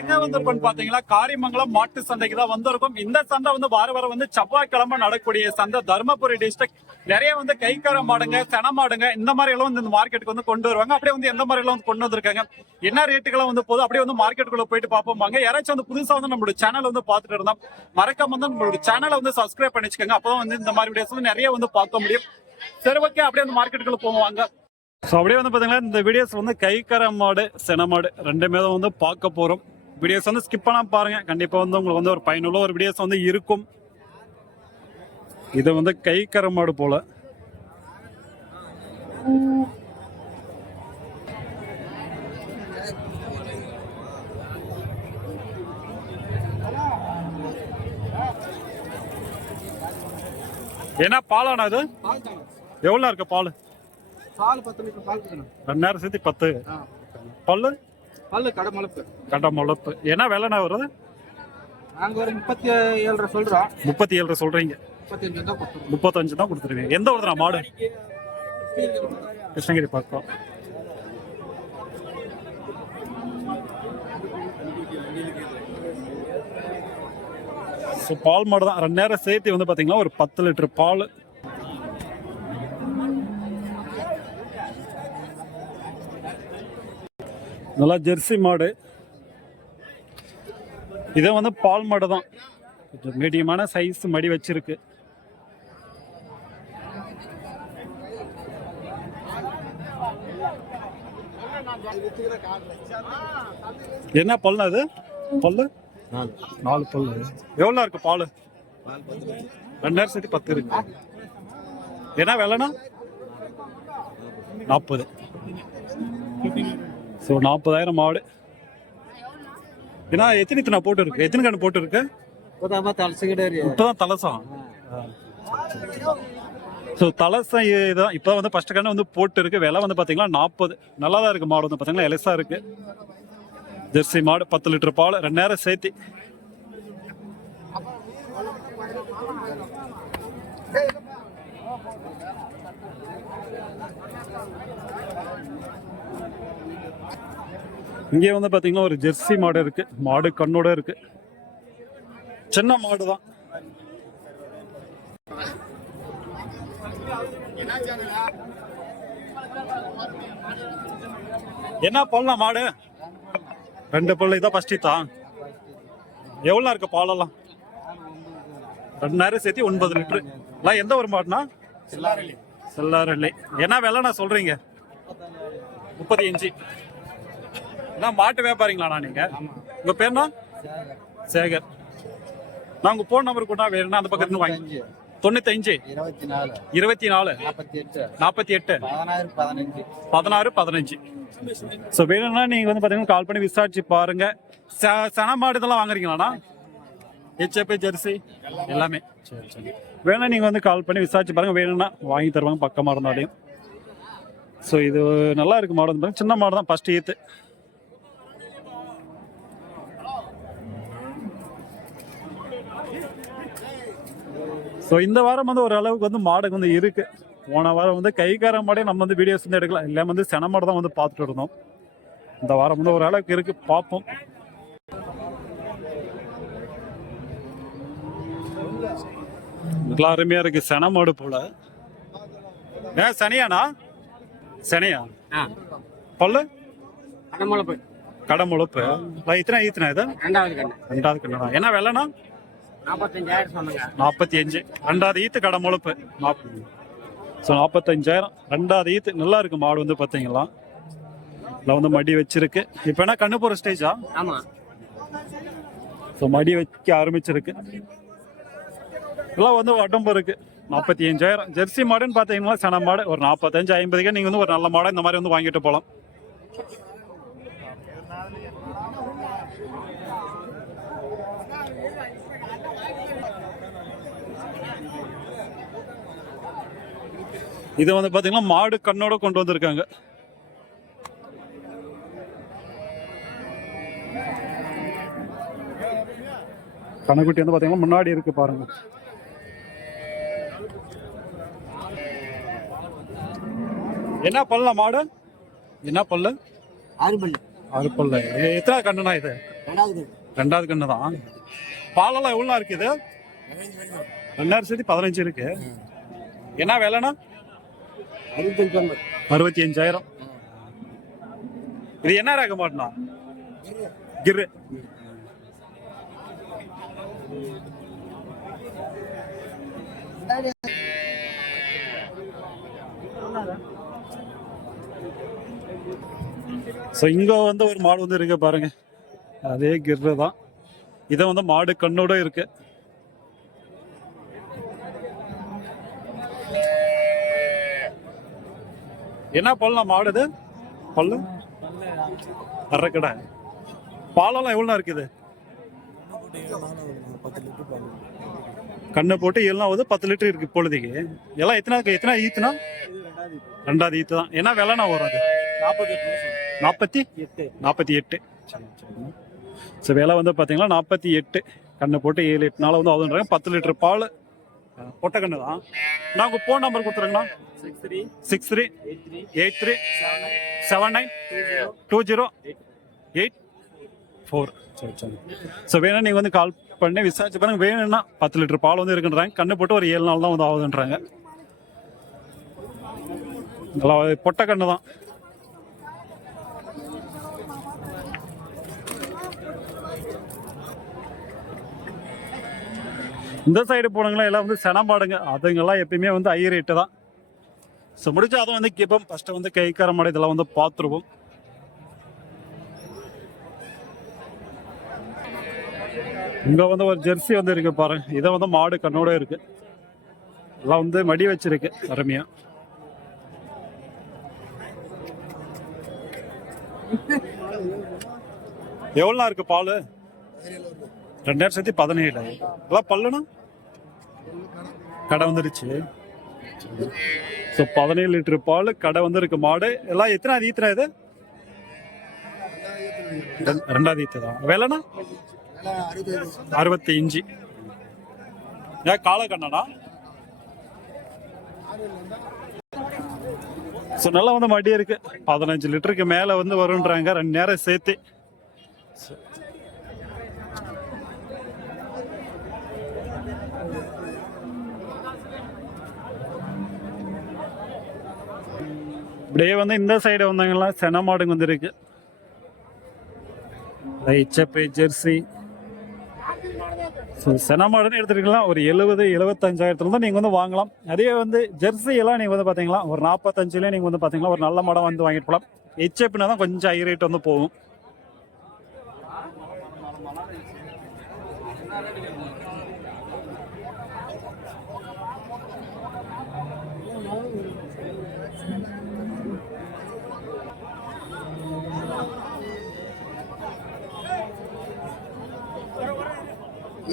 எங்க வந்திருக்கோம் பாத்தீங்களா? காரிமங்கலம் மாட்டு சந்தைக்கு தான் வந்திருக்கும். இந்த சந்தை வந்து வார வாரம் வந்து செவ்வாய்க்கிழமை நடக்கக்கூடிய சந்தை. தருமபுரி டிஸ்ட்ரிக்ட் நிறைய வந்து கைக்கார மாடுங்க சென மாடுங்க இந்த மாதிரி எல்லாம் வந்து இந்த மார்க்கெட்டுக்கு வந்து கொண்டு வருவாங்க. அப்படியே வந்து எந்த மாதிரி எல்லாம் வந்து கொண்டு வந்திருக்காங்க? என்ன ரேட்டுக்கெல்லாம் வந்து போதும் அப்படியே வந்து மார்க்கெட்டுக்குள்ள போயிட்டு பார்ப்போம் யாராச்சும் வந்து புதுசா வந்து நம்மளோட சேனல் வந்து பாத்துட்டு இருந்தோம் மறக்காம வந்து நம்மளோட சேனலை வந்து சப்ஸ்கிரைப் பண்ணி வச்சுக்கோங்க அப்பதான் வந்து இந்த மாதிரி வீடியோஸ் வந்து நிறைய வந்து பார்க்க முடியும். சரி ஓகே அப்படியே வந்து மார்க்கெட்டுக்குள்ள போவாங்க ஸோ அப்படியே வந்து பார்த்தீங்கன்னா இந்த வீடியோஸ் வந்து கைக்கர மாடு சென மாடு ரெண்டுமே தான் வந்து பார்க்க போகிறோம் வீடியோஸ் வந்து ஸ்கிப் பண்ணாம பாருங்க. கண்டிப்பாக வந்து உங்களுக்கு வந்து ஒரு பயனுள்ள ஒரு வீடியோஸ் வந்து இருக்கும். இது வந்து கைக்கர மாடு போல. என்ன பாலாண்ணா இது? எவ்வளோ இருக்கு பால்? தானே ரெண்டாயிரம் சேர்த்து பத்து. பல்லு? பல்லு கடை முளைப்பு. கட்ட முளப்பு. என்ன விலைண்ணா வருது? நாங்க ஒரு முப்பத்தி ஏழரை சொல்றோம். முப்பத்தி ஏழு சொல்றீங்க. முப்பத்தஞ்சு தான் கொடுத்துருவோம் முப்பத்தஞ்சு தான் கொடுத்துருவீங்க எந்த ஊருதுண்ணா மாடு? கிருஷ்ணகிரி பக்கம். ஸோ பால் மாடு தான். ரெண்டு நேரம் சேர்த்து வந்து பார்த்தீங்கன்னா ஒரு பத்து லிட்டர் பால் நல்லா ஜெர்சி மாடு. இதை வந்து பால் மாடு தான். கொஞ்சம் மீடியமான சைஸ் மடி வச்சிருக்கு. என்ன பல்லு அது பல்லு? நாலு பல்லு. எவ்வளோ இருக்கு பால்? ரெண்டாயிரம் சேர்த்து பத்து இருக்கு. என்ன விலைனா நாற்பது. ஸோ நாற்பதாயிரம் மாடு ஏன்னா எத்தனை இத்தனை போட்டு இருக்கு? எத்தனை கண்ணு போட்டு இருக்கு? இப்போதான் தலசம் ஸோ தலசம் இதுதான் இப்போ வந்து ஃபர்ஸ்ட் கண்ணு வந்து போட்டு இருக்கு. விலை வந்து பார்த்தீங்கன்னா நாற்பது. நல்லா தான் இருக்கு மாடு வந்து பார்த்தீங்கன்னா எலசா இருக்கு. ஜெர்சி மாடு பத்து லிட்டர் பால் ரெண்டு நேரம் சேர்த்தி. இங்கே வந்து பார்த்தீங்கன்னா ஒரு ஜெர்சி மாடு இருக்கு. மாடு கண்ணோட இருக்கு. சின்ன மாடு தான். என்ன பல்லாம் மாடு? ரெண்டு பல்லு இதான் ஃபர்ஸ்ட் தான் எவ்வளோ இருக்கு பாலெல்லாம்? ரெண்டாயிரம் சேர்த்து ஒன்பது லிட்டரு. எல்லாம் எந்த ஒரு மாடுனா செல்லாரல்லி என்ன விலைண்ணா சொல்றீங்க? முப்பத்தி அஞ்சு. என்ன மாட்டு வியாபாரிங்களாண்ணா நீங்க? உங்க பேர்னா சேகர். நான் உங்க போன் நம்பர் கூட வேணும்னா அந்த பக்கத்துல வாங்கி தொண்ணூத்தஞ்சு. இருபத்தி நாலு நாற்பத்தி எட்டு பதினாறு பதினஞ்சு. ஸோ வேணும்னா நீங்க வந்து பாத்தீங்கன்னா கால் பண்ணி விசாரிச்சு பாருங்க. சன மாடு இதெல்லாம் வாங்குறீங்களாண்ணா? ஹெச்எப்பி ஜெர்சி எல்லாமே. சரி சரி. வேணா நீங்க வந்து கால் பண்ணி விசாரிச்சு பாருங்க. வேணும்னா வாங்கி தருவாங்க பக்கமா இருந்தாலையும் ஸோ இது நல்லா இருக்கு மாடு வந்து. சின்ன மாடு தான் ஃபர்ஸ்ட் ஈத்து ஸோ இந்த வாரம் வந்து ஒரு அளவுக்கு வந்து மாடு வந்து இருக்கு. போன வாரம் வந்து கைக்கார மாடே நம்ம வந்து வீடியோஸ் வந்து எடுக்கலாம். இல்லை வந்து சென மாடு தான் வந்து பார்த்துட்டு இருந்தோம். இந்த வாரம் வந்து ஒரு அளவுக்கு இருக்கு. பார்ப்போம். இதெல்லாம் அருமையா இருக்கு. சென மாடு போல. ஏன் சனியாண்ணா? சனியா? பல்லு? கடை முளைப்பு கடமுழப்பு இத்தனை ஈத்தனை இது? ரெண்டாவது கண்ணு. ரெண்டாவது கண்ணா என்ன சொன்னாங்க நாற்பத்தி அஞ்சு ரெண்டாவது ஈத்து கடை முழுப்பு. ஸோ நாற்பத்தஞ்சாயிரம் ரெண்டாவது ஈத்து. நல்லா இருக்கு மாடு வந்து பார்த்தீங்களா? இதில் வந்து மடி வச்சிருக்கு. இப்போ என்ன கண்ணு போகிற ஸ்டேஜா ஸோ மடி வைக்க ஆரம்பிச்சிருக்கு. இதெல்லாம் வந்து உடம்பு இருக்கு. நாற்பத்தி அஞ்சாயிரம் ஜெர்சி மாடுன்னு பார்த்தீங்கன்னா சன மாடு. ஒரு நாற்பத்தஞ்சு ஐம்பதுக்கே நீங்கள் வந்து ஒரு நல்ல மாடை இந்த மாதிரி வந்து வாங்கிட்டு போகலாம். இது வந்து பார்த்தீங்கன்னா மாடு கண்ணோட கொண்டு வந்திருக்காங்க. கணக்குட்டி வந்து பார்த்தீங்கன்னா முன்னாடி இருக்கு பாருங்க. என்ன பல்ல மாடு? என்ன பல்லு? ஆறு பல்லு. ஆறு பல்லு. எத்தனை கண்ணுனா இது? ரெண்டாவது ரெண்டாவது கண்ணு தான். பாலெல்லாம் எவ்வளோ இருக்குது ரெண்டாயிரம் சேர்த்து பதினஞ்சு இருக்கு. என்ன ஒன்று அறுபத்தி அஞ்சாயிரம் இது என்ன ரக மாட்டுனா கிரு ஸோ இங்க வந்து ஒரு மாடு வந்து இருக்கு பாருங்க. அதே கிர்ரு தான். இதை வந்து மாடு கண்ணோட இருக்கு. என்ன பல்லாம் மாடு இது? பல்லு? அரைக்கடை. பாலெல்லாம் எவ்வளோ இருக்குது? கண்ணை போட்டு எல்லாம் வந்து பத்து லிட்டர் இருக்கு இப்பொழுதைக்கு. எல்லாம் எத்தனை எத்தனை ஈத்துனா ரெண்டாவது ஈத்து தான். என்ன விலைனா வரும் அது? நாற்பத்தி நாற்பத்தி? எட்டு. நாற்பத்தி எட்டு. ஸோ விலை வந்து பார்த்தீங்கன்னா நாற்பத்தி எட்டு கண்ணை போட்டு ஏழு எட்டு நாள் வந்து ஆகுதுன்றாங்க பத்து லிட்டர் பால் பொட்டை கண்ணு தான். நான் உங்கள் phone number கொடுத்துருங்கண்ணா. Six three six three eight three seven nine two zero eight four சரி சரி. ஸோ வேணும் நீங்கள் வந்து கால் பண்ணி விசாரிச்சு பாருங்க. வேணும்னா பத்து லிட்டர் பால் வந்து இருக்குன்றாங்க. கண்ணு போட்டு ஒரு ஏழு நாள் தான் வந்து ஆகுதுன்றாங்க நல்லா பொட்டை கண்ணு தான். இந்த சைடு போனவங்களாம் எல்லாம் வந்து செனமாடுங்க அதுங்கெல்லாம் எப்பயுமே வந்து ஐ ரேட்டு தான். ஸோ முடிச்சு அதை வந்து கேட்போம் ஃபஸ்ட்டு வந்து கைக்கார மாடு இதெல்லாம் வந்து பார்த்துருவோம். இங்கே வந்து ஒரு ஜெர்சி வந்து இருக்கு பாருங்க. இதை வந்து மாடு கண்ணோட இருக்கு. எல்லாம் வந்து மடி வச்சிருக்கு. அருமையா. எவ்வளோ இருக்கு பால்? ரெண்டாயிரம் சேர்த்து பதினேழு. எல்லாம் பல்லுனா கடை வந்துருச்சு. ஸோ பதினேழு லிட்டர் பால் கடை வந்துருக்கு. மாடு எல்லாம் எத்தனை அது இது? ரெண்டாவது ஈத்து தான். விலைனா? அறுபத்தி இஞ்சி ஏன் கால கண்ணனா ஸோ நல்லா வந்து மடி இருக்கு. பதினஞ்சு லிட்டருக்கு மேலே வந்து வருன்றாங்க ரெண்டு நேரம் சேர்த்து. இப்படியே வந்து இந்த சைடு வந்தாங்கன்னா சென மாடுங்க வந்து இருக்கு ஜெர்சி. ஸோ சென மாடுன்னு எடுத்துருக்கலாம். ஒரு எழுபது எழுபத்தஞ்சாயிரத்துல தான் நீங்கள் வந்து வாங்கலாம். அதே வந்து ஜெர்சி எல்லாம் நீங்கள் வந்து பார்த்தீங்களா ஒரு நாற்பத்தஞ்சுலேயே நீங்கள் வந்து பார்த்தீங்களா ஒரு நல்ல மாடம் வந்து வாங்கிட்டு போகலாம் ஹெச்எப்னா தான் கொஞ்சம் ஹை ரேட் வந்து போகும்.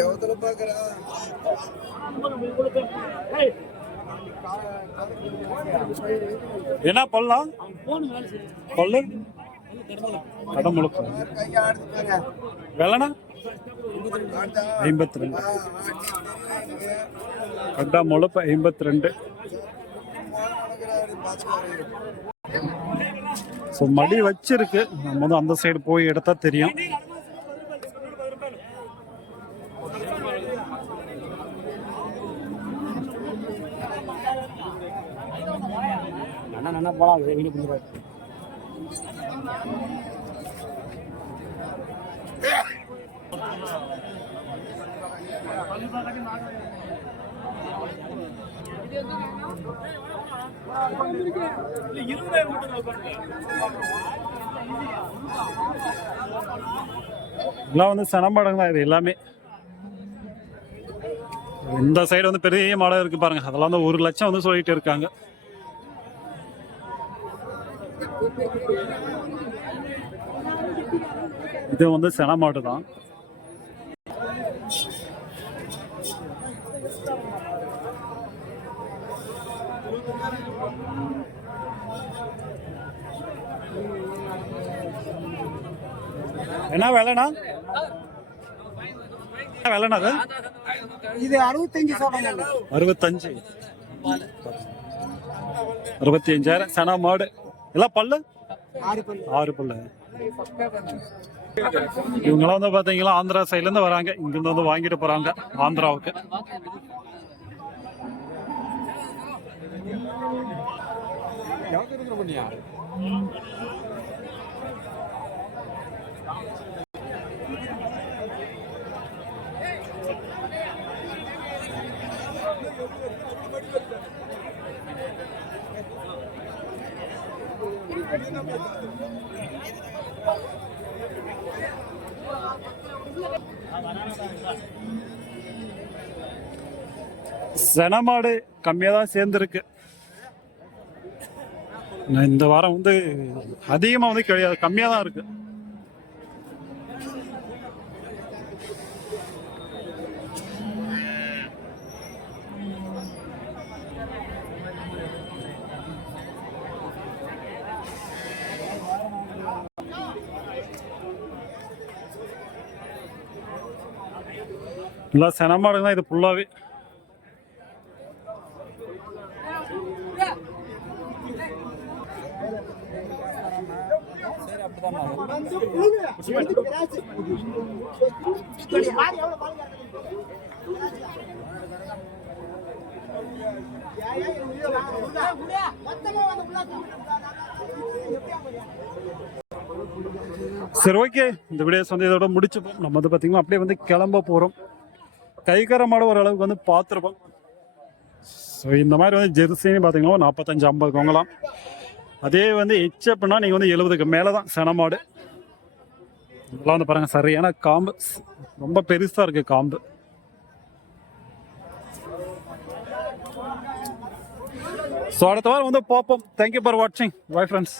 எவ்வளோ என்ன பண்ணலாம் பல்லு? கடமுழுக்கு வெள்ளனா? ஐம்பத்தி ரெண்டு கட்டா முழப்ப ஐம்பத்தி ரெண்டு ஸோ மடி வச்சிருக்கு. நம்ம வந்து அந்த சைடு போய் எடுத்தா தெரியும். தான் நல்லா வீடு பண்ணுறாரு வந்து சனமாடங்க தான் இது எல்லாமே. இந்த சைடு வந்து பெரிய மடம் இருக்கு பாருங்க. அதெல்லாம் வந்து ஒரு லட்சம் வந்து சொல்லிட்டு இருக்காங்க. இது வந்து செனமாடு தான். என்ன விலைண்ணா? என்ன விலைண்ணா அது? இது அறுபத்தஞ்சு சொல்றாங்க அறுபத்தஞ்சு. அறுபத்தி அஞ்சாயிரம் சனா மாடு. எல்லாம் பல்லு ஆறு பல்லு ஆறு பல்லு இவங்கெல்லாம் வந்து பாத்தீங்களா ஆந்திரா சைடுல இருந்து வராங்க இங்க இருந்து வந்து வாங்கிட்டு போறாங்க ஆந்திராவுக்கு செனமாடு கம்மியாக தான் சேர்ந்துருக்கு. நான் இந்த வாரம் வந்து அதிகமாக வந்து கிடையாது. கம்மியாக தான் இருக்குது எல்லாம் செனமாடுங்க தான் இது ஃபுல்லாகவே சரி ஓகே இந்த வீடியோஸ் வந்து இதோட முடிச்சுப்போம். நம்ம வந்து பார்த்தீங்கன்னா அப்படியே வந்து கிளம்ப போகிறோம் கைக்கரமாட ஓரளவுக்கு வந்து பார்த்துருப்போம். ஸோ இந்த மாதிரி வந்து ஜெர்சின்னு பார்த்தீங்கன்னா நாற்பத்தஞ்சு ஐம்பது கொங்கலாம். அதே வந்து ஹெச்எப்னா நீங்கள் வந்து எழுபதுக்கு மேலே தான் செனமாடு இதெல்லாம் வந்து பாருங்கள் சரியான காம்பு. ரொம்ப பெருசாக இருக்குது காம்பு. ஸோ அடுத்த வாரம் வந்து பார்ப்போம். தேங்க்யூ ஃபார் வாட்சிங் பை ஃப்ரெண்ட்ஸ்